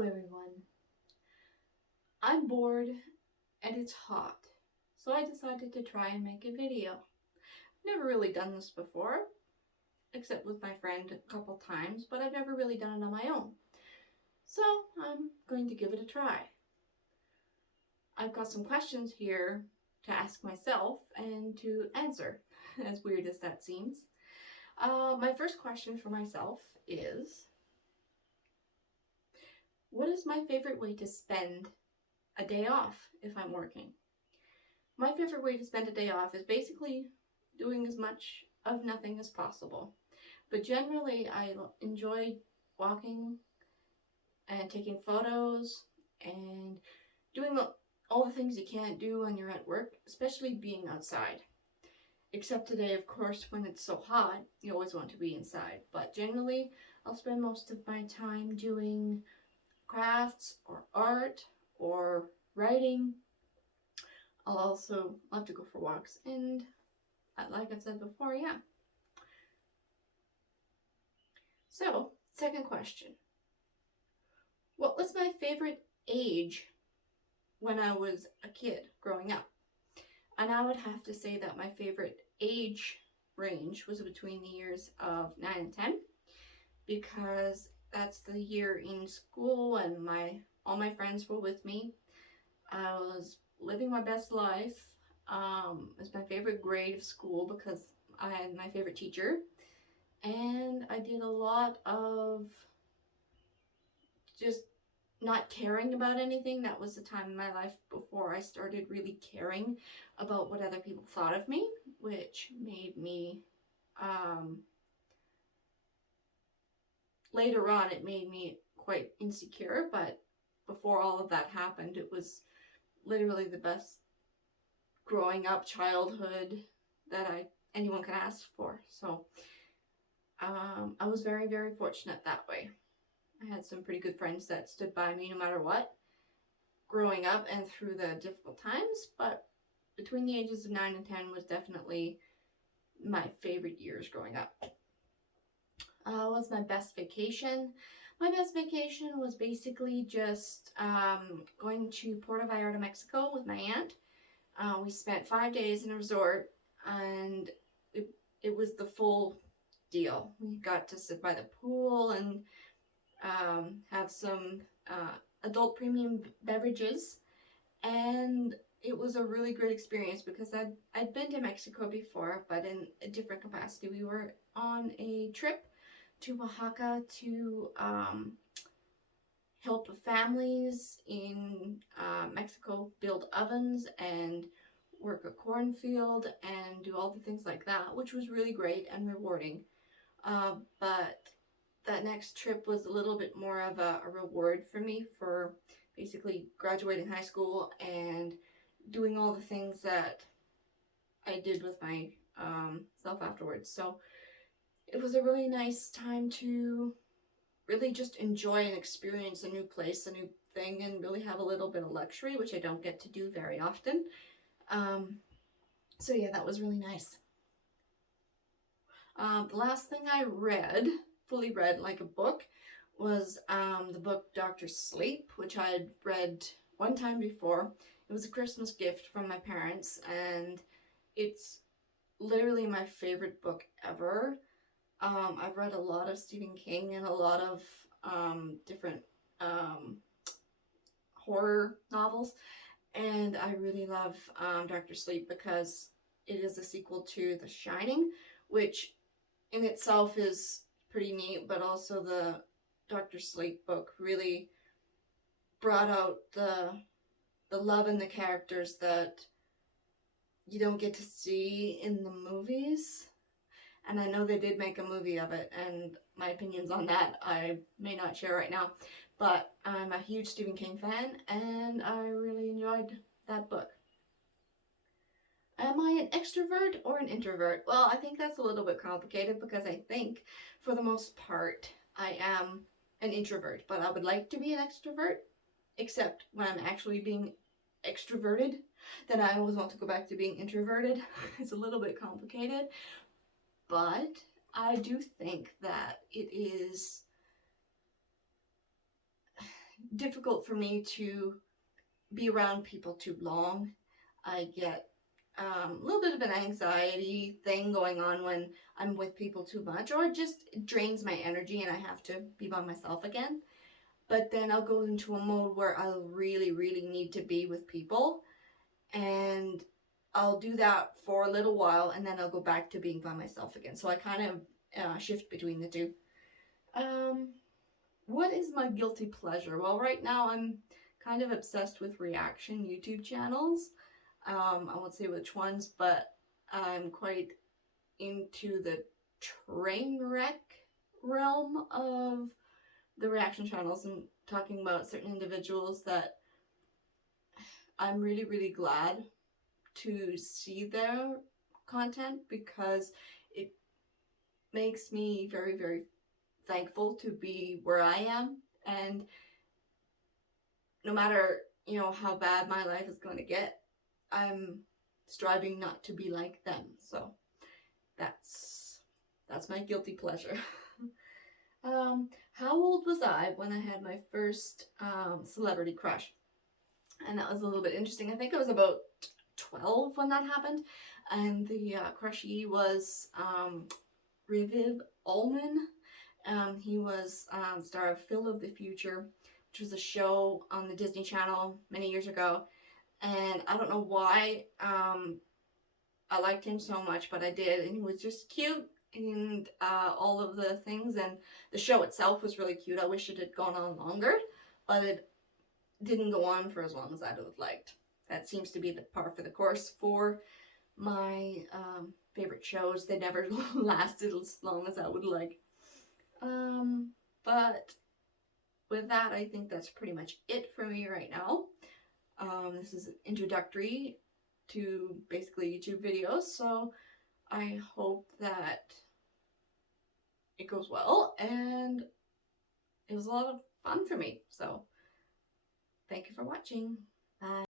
Hello everyone. I'm bored and it's hot, so I decided to try and make a video. I've never really done this before, except with my friend a couple times, but I've never really done it on my own. So I'm going to give it a try. I've got some questions here to ask myself and to answer, as weird as that seems. My first question for myself is, what is my favorite way to spend a day off if I'm working? My favorite way to spend a day off is basically doing as much of nothing as possible. But generally, I enjoy walking and taking photos and doing all the things you can't do when you're at work, especially being outside. Except today, of course, when it's so hot, you always want to be inside. But generally, I'll spend most of my time doing crafts or art or writing. I'll also love to go for walks, and like I've said before, yeah. So, second question. What was my favorite age when I was a kid growing up? And I would have to say that my favorite age range was between the years of 9 and 10, because that's the year in school and all my friends were with me. I was living my best life. It was my favorite grade of school because I had my favorite teacher, and I did a lot of just not caring about anything. That was the time in my life before I started really caring about what other people thought of me, which made me, later on it made me quite insecure, but before all of that happened, it was literally the best growing up childhood that anyone could ask for. So I was very, very fortunate that way. I had some pretty good friends that stood by me no matter what, growing up and through the difficult times, but between the ages of 9 and 10 was definitely my favorite years growing up. What's my best vacation? My best vacation was basically just going to Puerto Vallarta, Mexico with my aunt. We spent 5 days in a resort, and it was the full deal. We got to sit by the pool and have some adult premium beverages, and it was a really great experience because I'd been to Mexico before, but in a different capacity. We were on a trip to Oaxaca to help families in Mexico build ovens and work a cornfield and do all the things like that, which was really great and rewarding. But that next trip was a little bit more of a reward for me for basically graduating high school and doing all the things that I did with my self afterwards. So it was a really nice time to really just enjoy and experience a new place, a new thing, and really have a little bit of luxury, which I don't get to do very often. So yeah, that was really nice. The last thing I read, fully read like a book, was the book Dr. Sleep, which I had read one time before. It was a Christmas gift from my parents, and it's literally my favorite book ever. I've read a lot of Stephen King and a lot of different horror novels, and I really love Dr. Sleep because it is a sequel to The Shining, which in itself is pretty neat, but also the Dr. Sleep book really brought out the love in the characters that you don't get to see in the movies. And I know they did make a movie of it, and my opinions on that I may not share right now, but I'm a huge Stephen King fan, and I really enjoyed that book. Am I an extrovert or an introvert? Well, I think that's a little bit complicated because I think, for the most part, I am an introvert, but I would like to be an extrovert, except when I'm actually being extroverted, then I always want to go back to being introverted. It's a little bit complicated, but I do think that it is difficult for me to be around people too long. I get a little bit of an anxiety thing going on when I'm with people too much, or it just drains my energy and I have to be by myself again. But then I'll go into a mode where I'll really, really need to be with people, and I'll do that for a little while, and then I'll go back to being by myself again. So I kind of shift between the two. Um, what is my guilty pleasure? Well, right now I'm kind of obsessed with reaction YouTube channels. I won't say which ones, but I'm quite into the train wreck realm of the reaction channels, and talking about certain individuals that I'm really, really glad to see their content, because it makes me very, very thankful to be where I am. And no matter, how bad my life is going to get, I'm striving not to be like them. So that's my guilty pleasure. How old was I when I had my first celebrity crush? And that was a little bit interesting. I think I was about 12 when that happened, and the crushie was Riviv Ullman. He was star of Phil of the Future, which was a show on the Disney Channel many years ago. And I don't know why I liked him so much, but I did. And he was just cute, and all of the things. And the show itself was really cute. I wish it had gone on longer, but it didn't go on for as long as I'd have liked. That seems to be the par for the course for my favorite shows. They never lasted as long as I would like. But with that, I think that's pretty much it for me right now. This is introductory to basically YouTube videos, so I hope that it goes well, and it was a lot of fun for me. So thank you for watching. Bye.